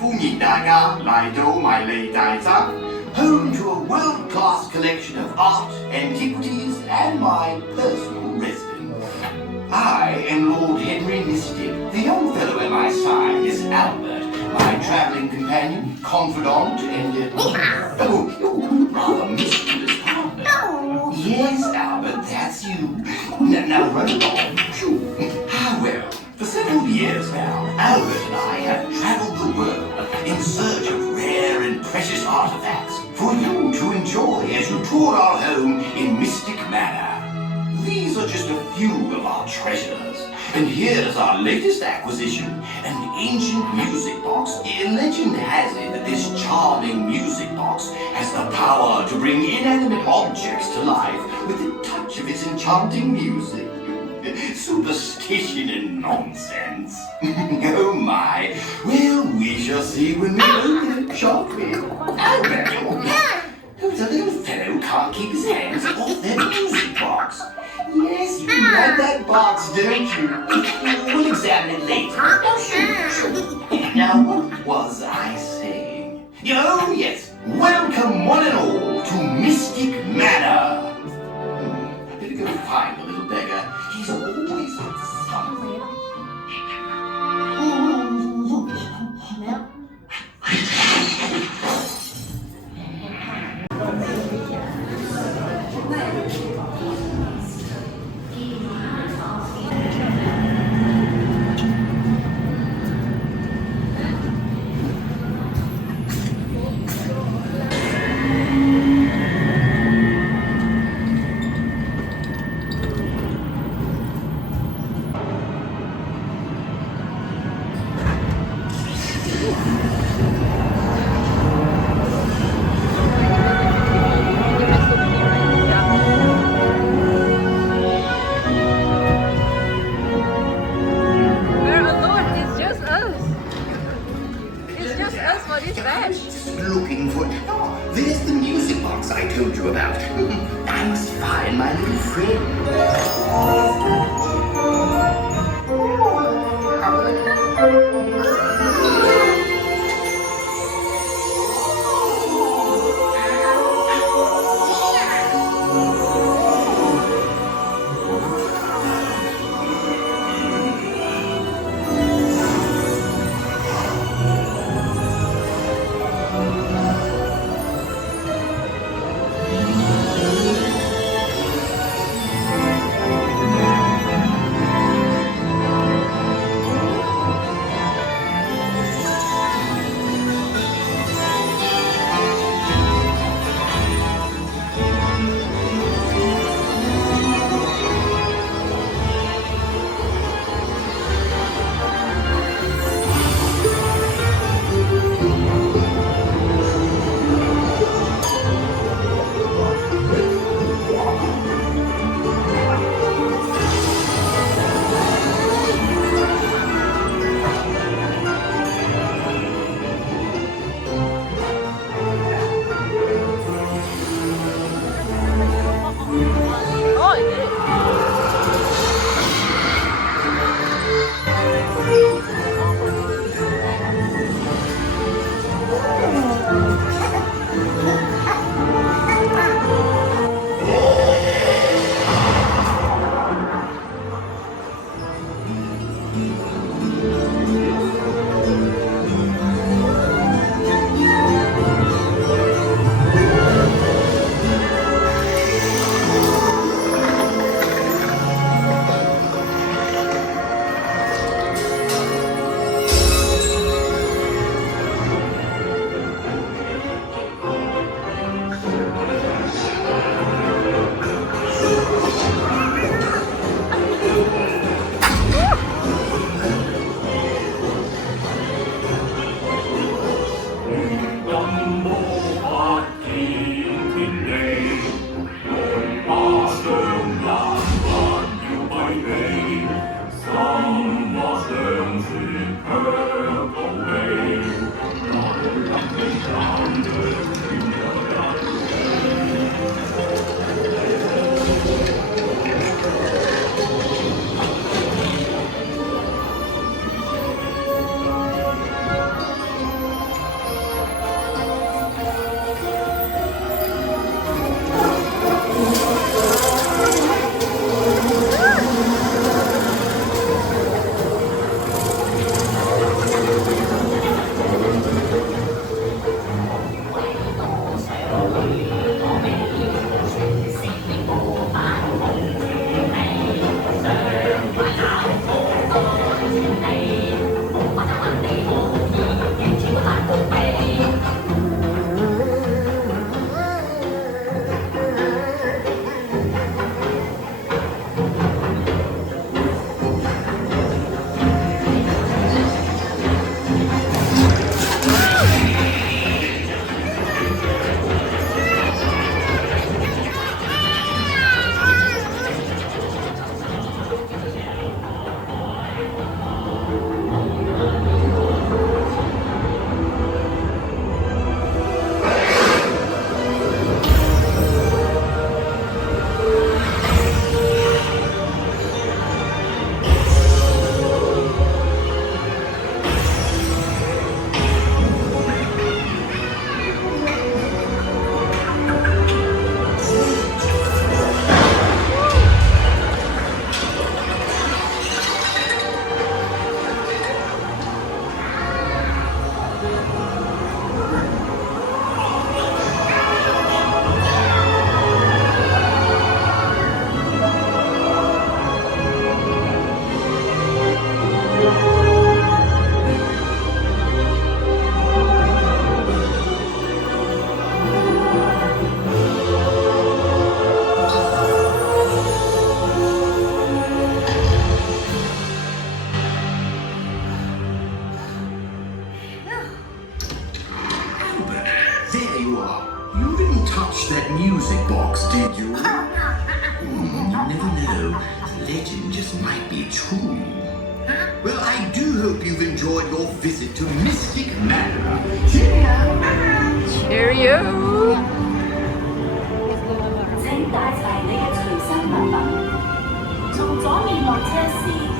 歡迎大家嚟到迷你大宅 home to a world-class collection of art, antiquities, and my personal residence. I am Lord Henry Mystic. The young fellow at my side is Albert, my travelling companion, confidant, and rather mischievous partner. Yes, Albert, that's you. Now run along. Well, for several years now, Albert and I have travelled the world in search of rare and precious artifacts for you to enjoy as you tour our home in Mystic Manor. These are just a few of our treasures. And here's our latest acquisition, an ancient music box. Legend has it that this charming music box has the power to bring inanimate objects to life with the touch of its enchanting music. Superstition and nonsense. Oh my. Well, we shall see when we open it, shan't we? Albert, who's a little fellow can't keep his hands off their music box. Yes, you like that box, don't you? We'll examine it later. Now, what was I saying? Oh, yes. Welcome, one and all, to Mystic Manor. I better go find the little beggar. He's always up to something. Looking for... Oh, there's the music box I told you about. Thanks, fine, my little friend. you didn't touch that music box, did you? You never know. Legend just might be true. Well, I do hope you've enjoyed your visit to Mystic Manor. Cheerio! Cheerio! 請帶齊你嘅隨身物品。從左面落車時，